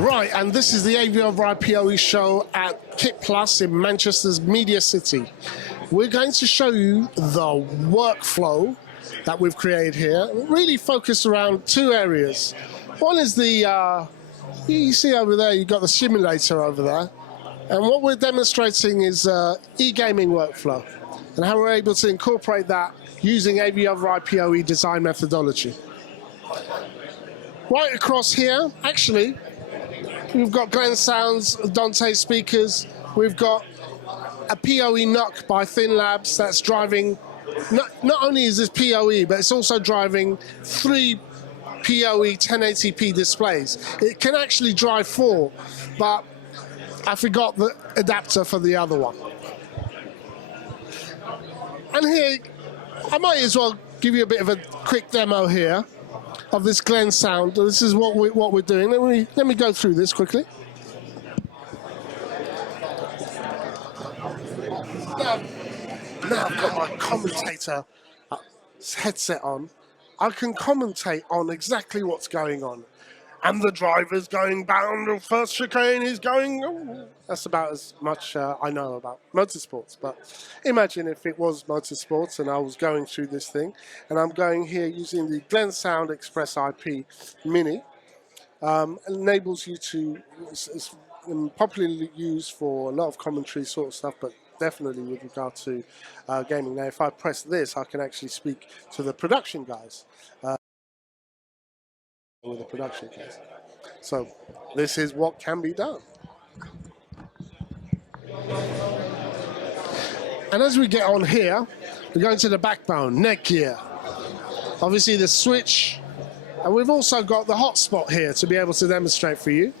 Right, and this is the AVoIPoE show at KitPlus in Manchester's Media City. We're going to show you the workflow that we've created here, really focused around two areas. One is the, you see over there, you've got the simulator over there. And what we're demonstrating is e-gaming workflow and how we're able to incorporate that using AVoIPoE design methodology. Right across here, actually, we've got Glen Sounds, Dante speakers. We've got a PoE NUC by Thin Labs that's driving, not only is this PoE, but it's also driving 3 PoE 1080p displays. It can actually drive 4, but I forgot the adapter for the other one. And here, I might as well give you a bit of a quick demo here of this Glen Sound. This is what we're doing. Let me go through this quickly. Now I've got my commentator headset on. I can commentate on exactly what's going on. And the driver's going down, the first chicane is going... Oh. That's about as much I know about motorsports. But imagine if it was motorsports and I was going through this thing, and I'm going here using the Glen Sound Express IP Mini. It enables you to... It's popularly used for a lot of commentary sort of stuff, but definitely with regard to gaming. Now, if I press this, I can actually speak to the production guys. With the production case. So this is what can be done. And as we get on here, we go into the backbone, Netgear. Obviously the switch, and we've also got the hotspot here to be able to demonstrate for you.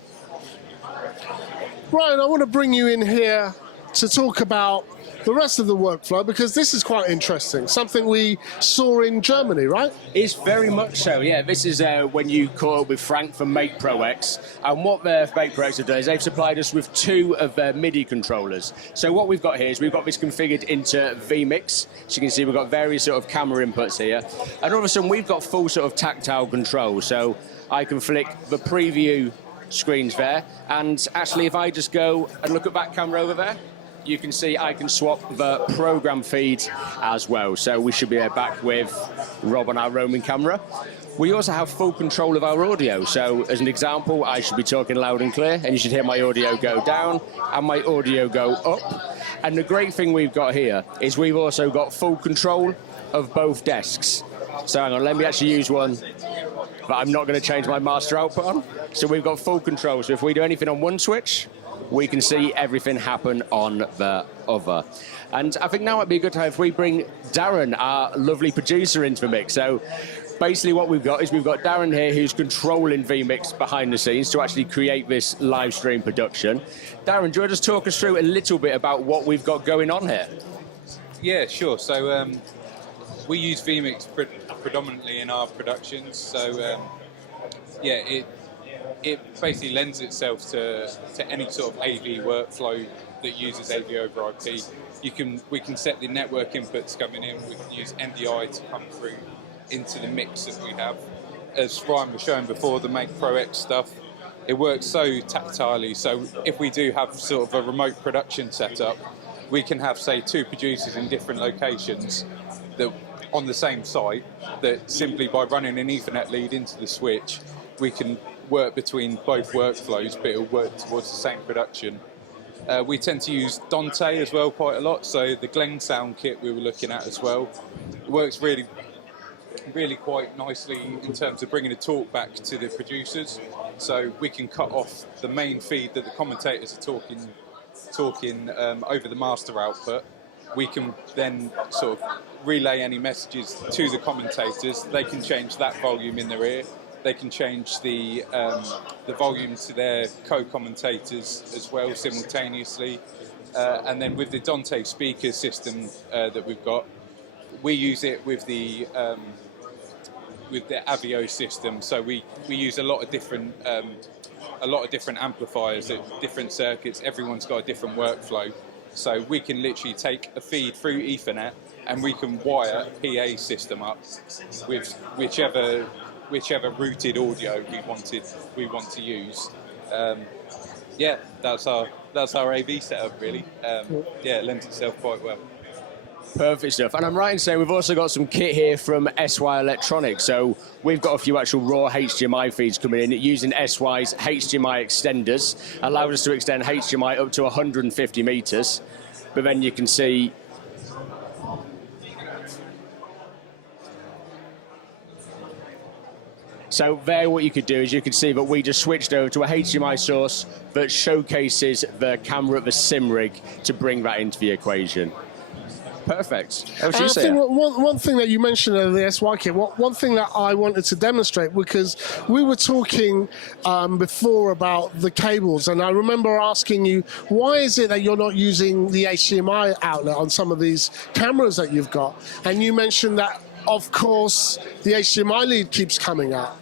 Ryan, I want to bring you in here to talk about the rest of the workflow, because this is quite interesting. Something we saw in Germany, right? It's very much so, yeah. This is when you caught up with Frank from Make Pro X. And what Make Pro X have done is they've supplied us with 2 of their MIDI controllers. So what we've got here is we've got this configured into vMix. So you can see we've got various sort of camera inputs here. And all of a sudden we've got full sort of tactile control. So I can flick the preview screens there. And actually if I just go and look at that camera over there, you can see I can swap the program feed as well. So we should be back with Rob on our roaming camera. We also have full control of our audio. So as an example, I should be talking loud and clear, and you should hear my audio go down and my audio go up. And the great thing we've got here is we've also got full control of both desks. So hang on, let me actually use one that I'm not going to change my master output on. So we've got full control. So if we do anything on one switch, we can see everything happen on the other. And I think now might be a good time if we bring Darren, our lovely producer, into the mix. So basically what we've got is we've got Darren here who's controlling vMix behind the scenes to actually create this live stream production. Darren, do you want to just talk us through a little bit about what we've got going on here? Yeah, sure. So we use vMix predominantly in our productions. So yeah, it basically lends itself to any sort of AV workflow that uses AV over IP. We can set the network inputs coming in. We can use NDI to come through into the mix that we have. As Ryan was showing before, the Make Pro X stuff, it works so tactilely. So if we do have sort of a remote production setup, we can have, say, 2 producers in different locations that on the same site, that simply by running an Ethernet lead into the switch, we can work between both workflows, but it'll work towards the same production. We tend to use Dante as well quite a lot, so the Glen Sound kit we were looking at as well. It works really quite nicely in terms of bringing a talk back to the producers, so we can cut off the main feed that the commentators are talking over the master output. We can then sort of relay any messages to the commentators. They can change that volume in their ear. They can change the volume to their co-commentators as well simultaneously. And then with the Dante speaker system that we've got, we use it with the Avio system. So we use a lot of different amplifiers at different circuits. Everyone's got a different workflow. So we can literally take a feed through Ethernet and we can wire a PA system up with whichever routed audio we want to use. yeah, that's our AV setup really. Yeah, it lends itself quite well. Perfect stuff. And I'm right in saying we've also got some kit here from SY Electronics. So we've got a few actual raw HDMI feeds coming in using SY's HDMI extenders. Allows us to extend HDMI up to 150 meters. But then you can see so there what you could do is you could see that we just switched over to a HDMI source that showcases the camera at the sim rig to bring that into the equation. Perfect. I think one thing that you mentioned of the SY kit, one thing that I wanted to demonstrate, because we were talking before about the cables, and I remember asking you, why is it that you're not using the HDMI outlet on some of these cameras that you've got? And you mentioned that, of course, the HDMI lead keeps coming out.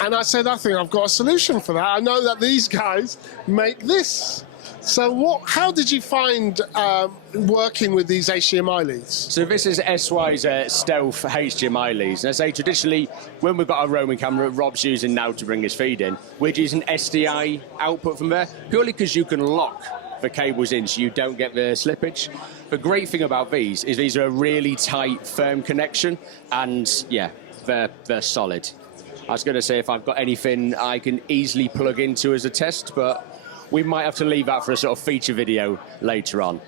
And I said, I think I've got a solution for that. I know that these guys make this. So how did you find working with these HDMI leads? So this is SY's stealth HDMI leads. And I say traditionally, when we've got our roaming camera, Rob's using now to bring his feed in, we're using SDI output from there, purely because you can lock the cables in so you don't get the slippage. The great thing about these is these are a really tight, firm connection, and yeah, they're solid. I was going to say if I've got anything I can easily plug into as a test, but we might have to leave that for a sort of feature video later on.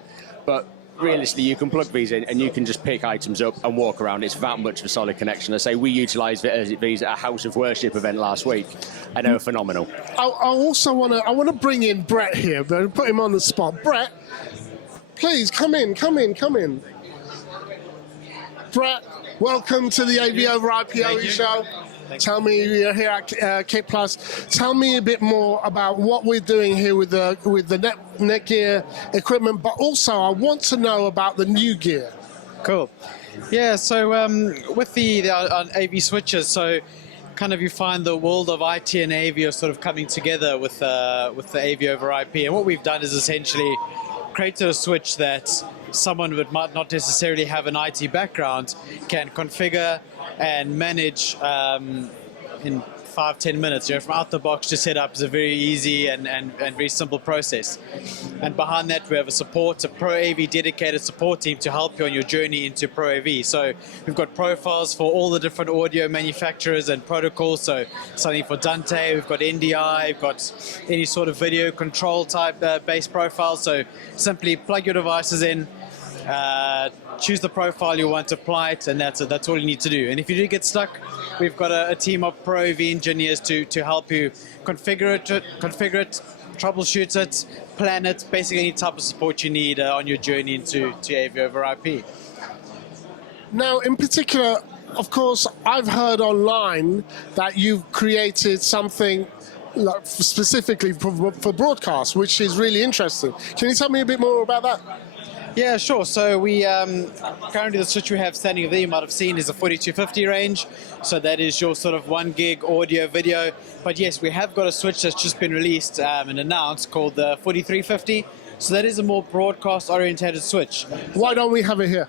But realistically, you can plug these in and you can just pick items up and walk around. It's that much of a solid connection. I say we utilised these at a House of Worship event last week, and they were phenomenal. I also want to bring in Brett here, but put him on the spot. Brett, please come in. Brett, welcome to the AVoIPoE show. Tell me, you're here at KitPlus. Tell me a bit more about what we're doing here with the Netgear equipment, but also I want to know about the new gear. Cool. Yeah, so with the AV switches, so kind of you find the world of IT and AV are sort of coming together with the AV over IP. And what we've done is essentially created a switch that someone who might not necessarily have an IT background can configure and manage in 5-10 minutes. From out the box to set up is a very easy and very simple process. And behind that we have a Pro AV dedicated support team to help you on your journey into Pro AV. So we've got profiles for all the different audio manufacturers and protocols. So something for Dante, we've got NDI, we've got any sort of video control type based profile. So simply plug your devices in, choose the profile you want to apply it, and that's all you need to do. And if you do get stuck, we've got a team of Pro AV engineers to help you configure it, troubleshoot it, plan it, basically any type of support you need on your journey into AV over IP. Now, in particular, of course, I've heard online that you've created something specifically for broadcast, which is really interesting. Can you tell me a bit more about that? Yeah, sure. So we currently the switch we have standing there, you might have seen, is a 4250 range. So that is your sort of 1 gig audio video. But yes, we have got a switch that's just been released and announced called the 4350. So that is a more broadcast orientated switch. Why don't we have it here?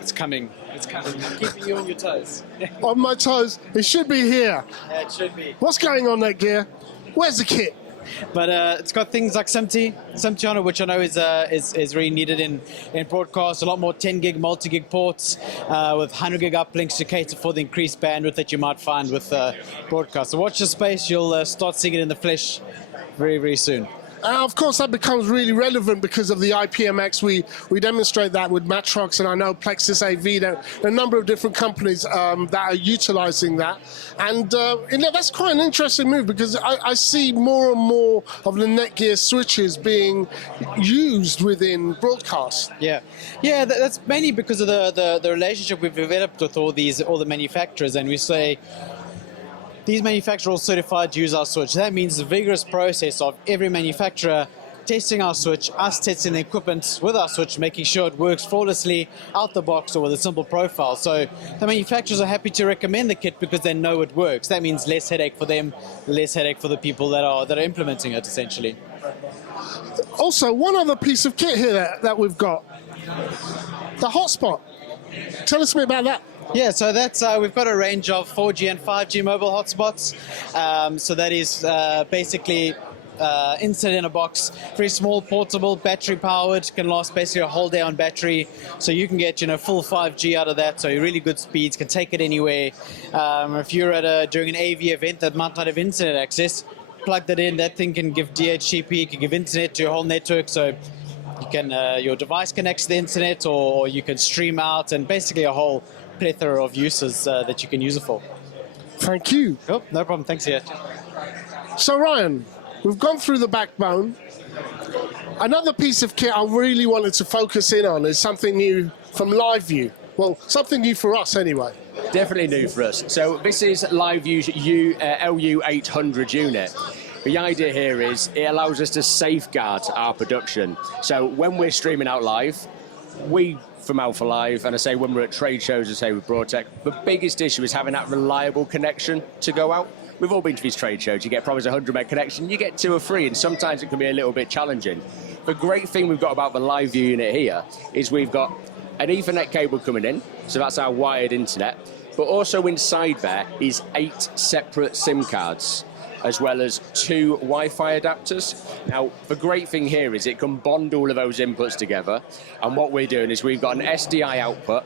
It's coming. It's coming. Keeping you on your toes. On my toes. It should be here. Yeah, it should be. What's going on, Netgear? Where's the kit? But it's got things like SMPTE on it, which I know is really needed in broadcast. A lot more 10 gig, multi-gig ports with 100 gig uplinks to cater for the increased bandwidth that you might find with broadcast. So watch the space. You'll start seeing it in the flesh very, very soon. Of course, that becomes really relevant because of the IPMX. We demonstrate that with Matrox, and I know Plexus AV. There are a number of different companies that are utilizing that. And that's quite an interesting move because I see more and more of the Netgear switches being used within broadcast. Yeah, that's mainly because of the relationship we've developed with all the manufacturers, and we say, these manufacturers are certified to use our switch. That means the vigorous process of every manufacturer testing our switch, us testing the equipment with our switch, making sure it works flawlessly out the box or with a simple profile. So the manufacturers are happy to recommend the kit because they know it works. That means less headache for them, less headache for the people that are implementing it, essentially. Also, one other piece of kit here that we've got, the hotspot. Tell us a bit about that. Yeah, so that's we've got a range of 4G and 5G mobile hotspots. So that is basically instant in a box, very small, portable, battery powered, can last basically a whole day on battery. So you can get full 5G out of that. So really good speeds, can take it anywhere. If you're at during an AV event that might not have internet access, plug that in. That thing can give DHCP, can give internet to your whole network. So you can your device connects to the internet, or you can stream out, and basically a whole plethora of uses that you can use it for. Thank you. Oh, no problem. Thanks, yeah. So Ryan, we've gone through the backbone. Another piece of kit I really wanted to focus in on is something new from LiveView. Well, something new for us anyway. Definitely new for us. So this is LiveView's LU800 unit. The idea here is it allows us to safeguard our production. So when we're streaming out live, we from Alpha Live, and I say when we're at trade shows, I say with Broadtech, the biggest issue is having that reliable connection to go out. We've all been to these trade shows, you get promised a 100 meg connection, you get 2 or 3, and sometimes it can be a little bit challenging. The great thing we've got about the LiveView unit here is we've got an Ethernet cable coming in, so that's our wired internet, but also inside there is 8 separate SIM cards, as well as 2 Wi-Fi adapters. Now, the great thing here is it can bond all of those inputs together, and what we're doing is we've got an SDI output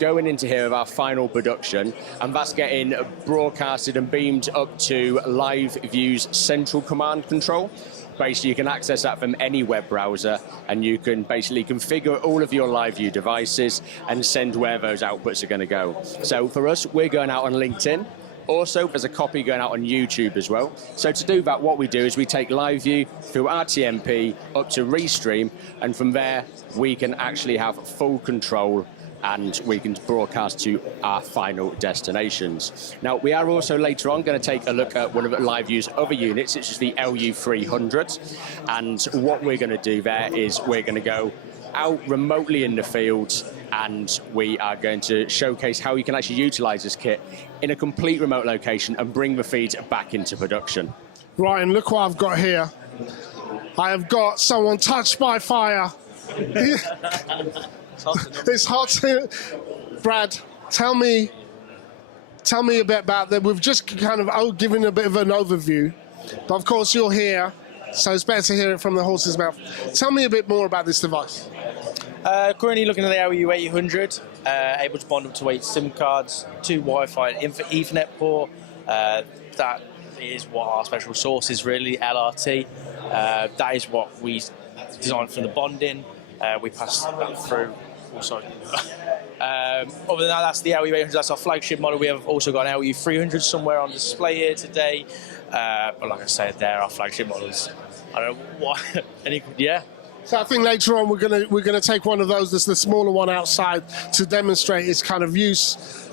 going into here of our final production, and that's getting broadcasted and beamed up to LiveView's central command control. Basically, you can access that from any web browser, and you can basically configure all of your LiveView devices and send where those outputs are going to go. So for us, we're going out on LinkedIn. Also, there's a copy going out on YouTube as well. So to do that, what we do is we take LiveView through RTMP up to Restream, and from there, we can actually have full control and we can broadcast to our final destinations. Now, we are also later on going to take a look at one of LiveView's other units, which is the LU300. And what we're going to do there is we're going to go out remotely in the field, and we are going to showcase how you can actually utilize this kit in a complete remote location and bring the feeds back into production. Ryan, look what I've got here. I have got someone touched by fire. It's hot. Brad, tell me a bit about that. We've just kind of given a bit of an overview, but of course you're here, so it's better to hear it from the horse's mouth. Tell me a bit more about this device. Currently looking at the LU800, able to bond up to 8 SIM cards, 2 Wi-Fi Ethernet port. That is what our special sauce is really, LRT. That is what we designed for the bonding. We pass that through. Also, other than that, that's the LU800. That's our flagship model. We have also got an LU300 somewhere on display here today. But like I said, they're our flagship models. I don't know what. Yeah. So I think later on we're gonna take one of those, that's the smaller one outside, to demonstrate its kind of use.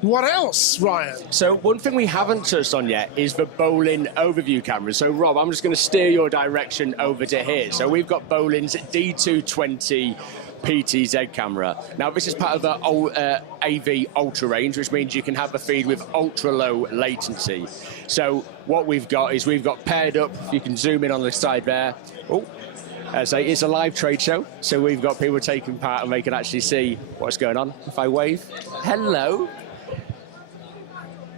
What else, Ryan? So one thing we haven't touched on yet is the Bolin overview camera. So Rob, I'm just going to steer your direction over to here. So we've got Bolin's D220 PTZ camera. Now this is part of the AV Ultra range, which means you can have a feed with ultra low latency. So what we've got is we've got paired up, you can zoom in on the side there. Oh, so it's a live trade show, so we've got people taking part and they can actually see what's going on. If I wave, hello.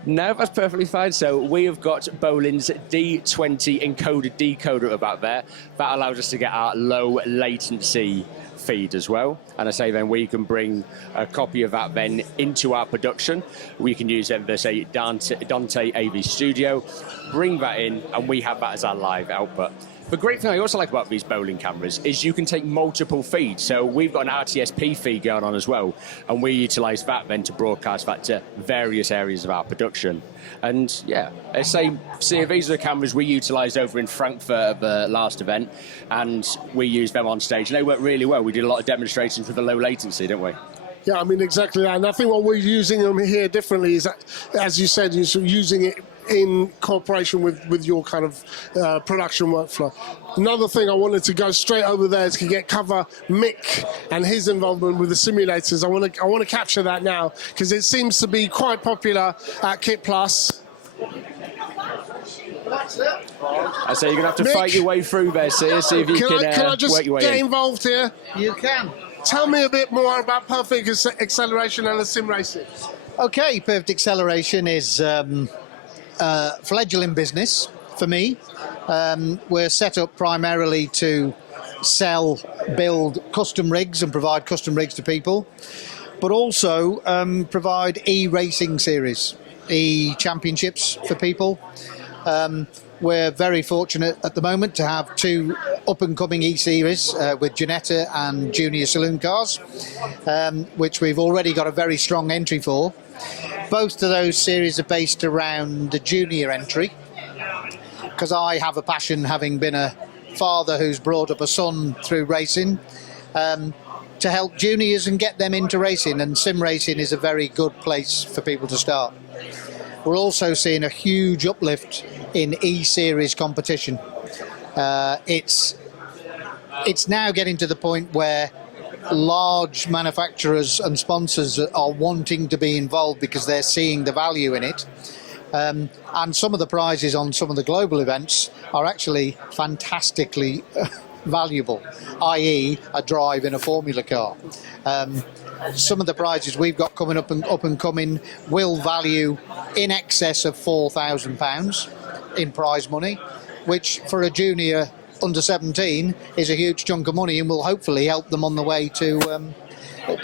No, that's perfectly fine. So we have got Bolin's D20 encoder decoder about there. That allows us to get our low latency feed as well. And I say then we can bring a copy of that then into our production. We can use then, say, Dante AV Studio, bring that in, and we have that as our live output. The great thing I also like about these Bolin cameras is you can take multiple feeds. So we've got an RTSP feed going on as well, and we utilize that then to broadcast that to various areas of our production. And yeah, these are the cameras we utilized over in Frankfurt at the last event, and we used them on stage, and they worked really well. We did a lot of demonstrations with the low latency, didn't we? Yeah, I mean, exactly that. And I think what we're using them here differently is that, as you said, you're using it in cooperation with your kind of production workflow. Another thing I wanted to go straight over there is to get cover Mick and his involvement with the simulators. I want to capture that now because it seems to be quite popular at KitPlus. I say you're going to have to Mick, fight your way through there, see if you can I just work your way get in. involved here? You can. tell me a bit more about perfect acceleration and the sim racing. Okay, Perfect Acceleration is fledgling business for me. We're set up primarily to sell, build custom rigs and provide custom rigs to people, but also provide e-racing series, e-championships for people. We're very fortunate at the moment to have 2 up-and-coming E-Series with Ginetta and Junior Saloon Cars, which we've already got a very strong entry for. Both of those series are based around the junior entry, because I have a passion, having been a father who's brought up a son through racing, to help juniors and get them into racing, and sim racing is a very good place for people to start. We're also seeing a huge uplift in E-Series competition. It's now getting to the point where large manufacturers and sponsors are wanting to be involved because they're seeing the value in it. And some of the prizes on some of the global events are actually fantastically valuable, i.e. a drive in a Formula car. Some of the prizes we've got coming up and coming will value in excess of £4,000 in prize money, which for a junior under 17 is a huge chunk of money, and will hopefully help them on the way to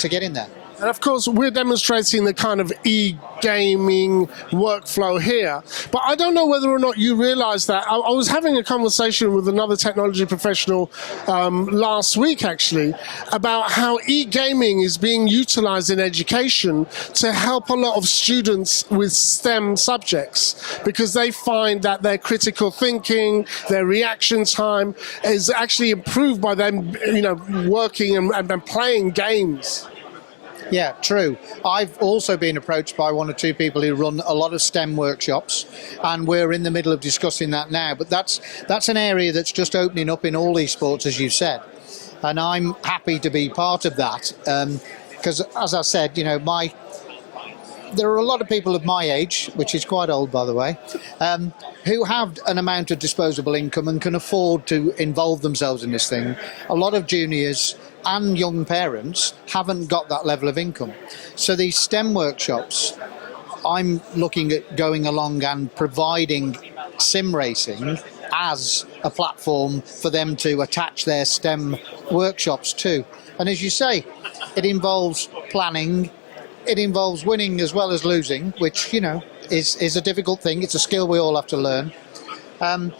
get in there. And of course, we're demonstrating the kind of e-gaming workflow here. But I don't know whether or not you realize that. I was having a conversation with another technology professional last week, actually, about how e-gaming is being utilized in education to help a lot of students with STEM subjects, because they find that their critical thinking, their reaction time is actually improved by them, working and playing games. Yeah, true. I've also been approached by 1 or 2 people who run a lot of STEM workshops, and we're in the middle of discussing that now. But that's an area that's just opening up in all these sports, as you said, and I'm happy to be part of that, because, as I said, there are a lot of people of my age, which is quite old, by the way, who have an amount of disposable income and can afford to involve themselves in this thing. A lot of juniors and young parents haven't got that level of income. So these STEM workshops, I'm looking at going along and providing sim racing as a platform for them to attach their STEM workshops to. And as you say, it involves planning, it involves winning as well as losing, which, is a difficult thing. It's a skill we all have to learn. And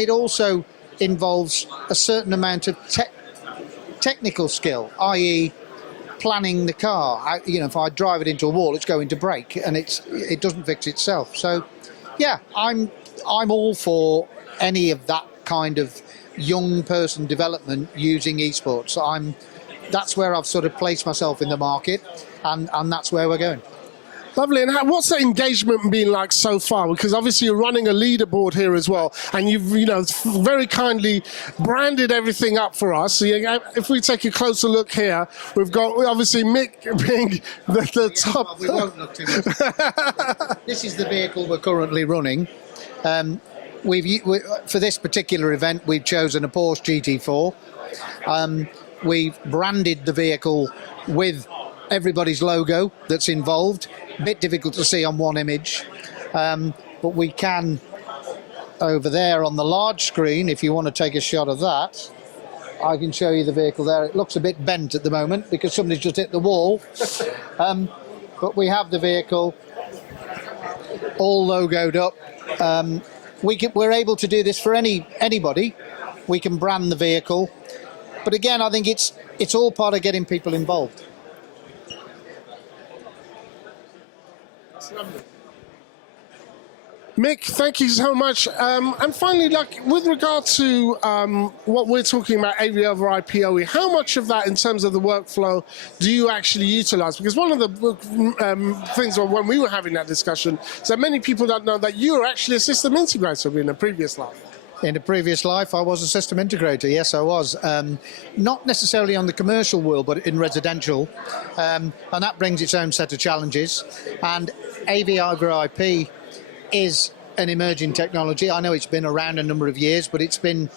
it also involves a certain amount of technical skill, i.e. planning the car. If I drive it into a wall, it's going to break, and it doesn't fix itself. So, yeah, I'm all for any of that kind of young person development using esports. That's where I've sort of placed myself in the market, and that's where we're going. Lovely. And what's the engagement been like so far? Because obviously you're running a leaderboard here as well, and you've very kindly branded everything up for us. So if we take a closer look here, we've got obviously Mick being the top. We won't look too much. This is the vehicle we're currently running. For this particular event, we've chosen a Porsche GT4. We've branded the vehicle with everybody's logo that's involved. A bit difficult to see on one image, but we can, over there on the large screen, if you want to take a shot of that, I can show you the vehicle there. It looks a bit bent at the moment because somebody's just hit the wall, but we have the vehicle all logoed up. We're able to do this for anybody. We can brand the vehicle, but again, I think it's all part of getting people involved. Mick, thank you so much. And finally, with regard to what we're talking about, AVoIPoE, how much of that in terms of the workflow do you actually utilize? Because one of the things when we were having that discussion is that many people don't know that you are actually a system integrator in a previous life. In a previous life, I was a system integrator. Yes, I was. Not necessarily on the commercial world, but in residential. And that brings its own set of challenges. And AVoIP is an emerging technology. I know it's been around a number of years, but it's been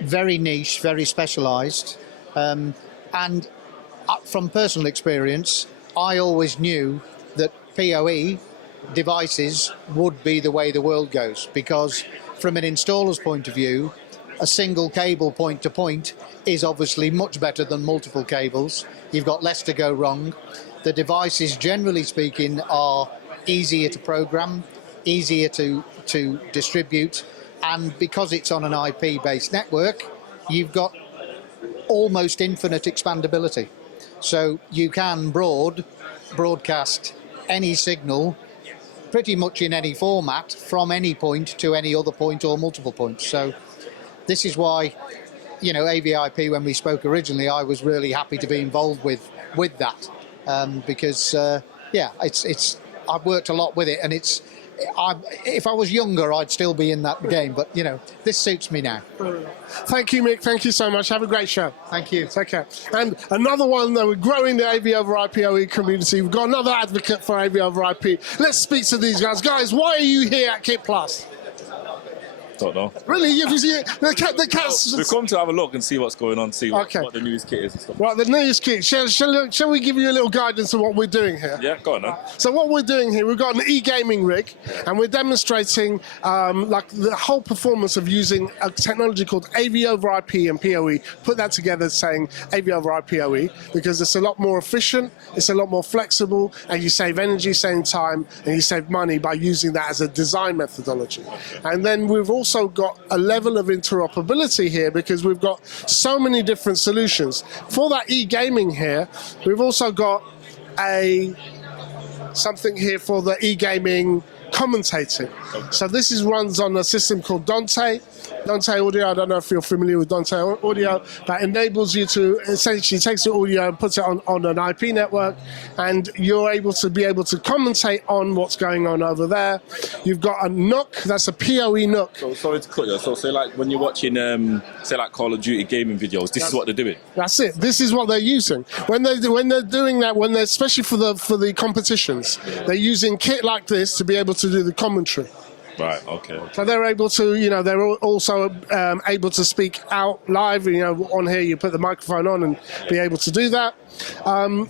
very niche, very specialised. And from personal experience, I always knew that PoE devices would be the way the world goes, because from an installer's point of view, a single cable point to point is obviously much better than multiple cables. You've got less to go wrong. The devices, generally speaking, are easier to program, easier to distribute, and because it's on an IP-based network, you've got almost infinite expandability. So you can broadcast any signal pretty much in any format from any point to any other point or multiple points. So this is why, you know, AVoIP, when we spoke originally, I was really happy to be involved with that, because yeah, it's I've worked a lot with it, and if I was younger, I'd still be in that game, but you know, this suits me now. Thank you, Mick. Thank you so much. Have a great show. Thank you. Take care. And another one that we're growing the AV over IPOE community. We've got another advocate for AV over IP. Let's speak to these guys. Guys, why are you here at KitPlus? Don't know. Really? The cats. We've come to have a look and see what's going on, see what the newest kit is and stuff. Right, the newest kit. Shall we give you a little guidance on what we're doing here? Yeah, go on then. So what we're doing here, we've got an e-gaming rig, and we're demonstrating like the whole performance of using a technology called AV over IP and PoE. Put that together, saying AV over IPOE, because it's a lot more efficient, it's a lot more flexible, and you save energy, save time, and you save money by using that as a design methodology. And then we've also got a level of interoperability here, because we've got so many different solutions. For that e-gaming here, we've also got something here for the e-gaming commentating. So this runs on a system called Dante Audio. I don't know if you're familiar with Dante Audio. That enables you to essentially takes the audio and puts it on an IP network, and you're able to commentate on what's going on over there. You've got a NUC, that's a PoE NUC. So sorry to cut you. So say like when you're watching say like Call of Duty gaming videos, this is what they're doing. That's it. This is what they're using. When they're doing that, especially for the competitions, they're using kit like this to be able to do the commentary. Right, okay. So they're able to, they're also able to speak out live. On here you put the microphone on and be able to do that. And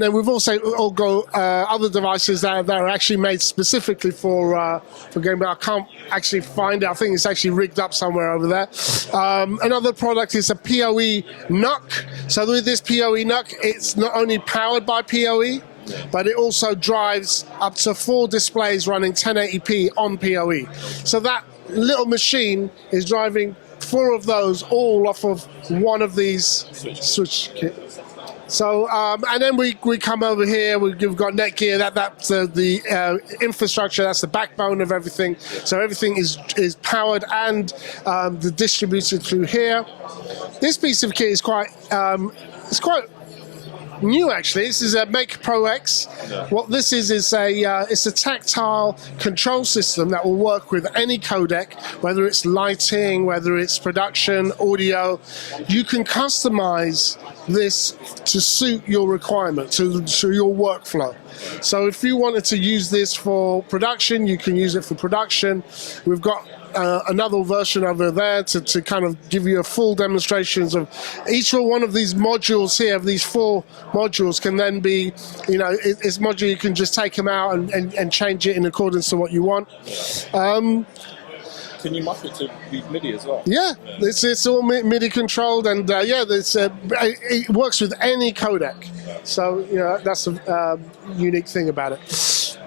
then we've also all got other devices that are actually made specifically for gaming. I can't actually find it. I think it's actually rigged up somewhere over there. Another product is a PoE NUC. So with this PoE NUC, it's not only powered by PoE, but it also drives up to 4 displays running 1080p on PoE. So that little machine is driving 4 of those all off of one of these switch kits. So, and then we come over here, we've got Netgear, that's the infrastructure, that's the backbone of everything. So everything is powered and distributed through here. This piece of kit is quite new, actually. This is a Make Pro X. Yeah. What this is it's a tactile control system that will work with any codec, whether it's lighting, whether it's production, audio. You can customize this to suit your requirement, to your workflow. So if you wanted to use this for production, you can use it for production. We've got another version over there to kind of give you a full demonstrations of each one of these modules here. Of these 4 modules can then be, it's module you can just take them out and change it in accordance to what you want. Can you map it to be MIDI as well? Yeah, it's all MIDI controlled, and it works with any codec. So that's a unique thing about it.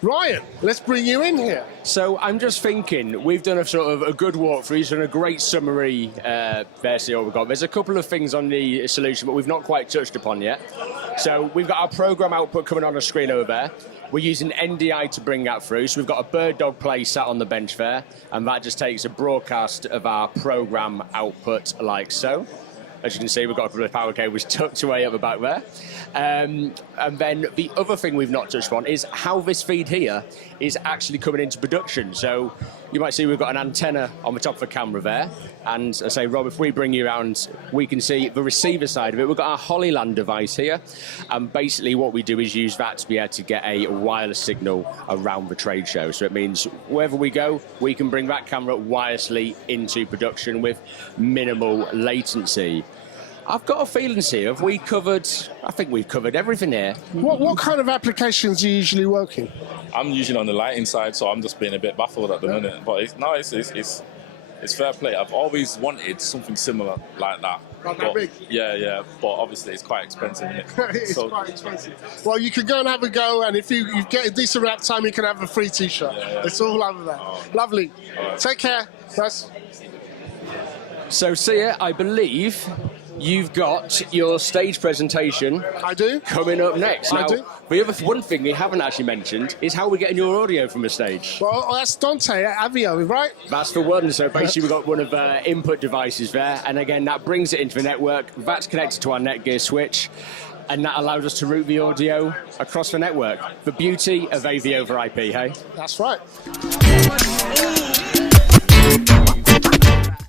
Ryan, let's bring you in here. So I'm just thinking, we've done a good walkthrough, we've done a great summary version of what we've got. There's a couple of things on the solution, but we've not quite touched upon yet. So we've got our program output coming on the screen over there. We're using NDI to bring that through. So we've got a bird dog play sat on the bench there, and that just takes a broadcast of our program output like so. As you can see, we've got a couple of power cables tucked away at the back there. And then the other thing we've not touched on is how this feed here is actually coming into production. So you might see we've got an antenna on the top of the camera there. And I say, Rob, if we bring you around, we can see the receiver side of it. We've got our Hollyland device here. And basically what we do is use that to be able to get a wireless signal around the trade show. So it means wherever we go, we can bring that camera wirelessly into production with minimal latency. I've got a feeling, here. Have we covered? I think we've covered everything here. What kind of applications do you usually work in? I'm usually on the lighting side, so I'm just being a bit baffled at the minute. But it's fair play. I've always wanted something similar like that. Like that big? Yeah. But obviously, it's quite expensive, isn't it? It's quite expensive. Well, you can go and have a go, and if you get a decent amount of time, you can have a free T-shirt. Yeah. It's all over there. Lovely. Take care. Nice. So, Sia, I believe you've got your stage presentation. I do. Coming up next. I Now, do. the other one thing we haven't actually mentioned is how we're getting your audio from the stage. Well, that's Dante at Avio, right? That's the one. So basically, we've got one of the input devices there, and again, that brings it into the network. That's connected to our Netgear switch, and that allows us to route the audio across the network. The beauty of AV over IP, hey? That's right.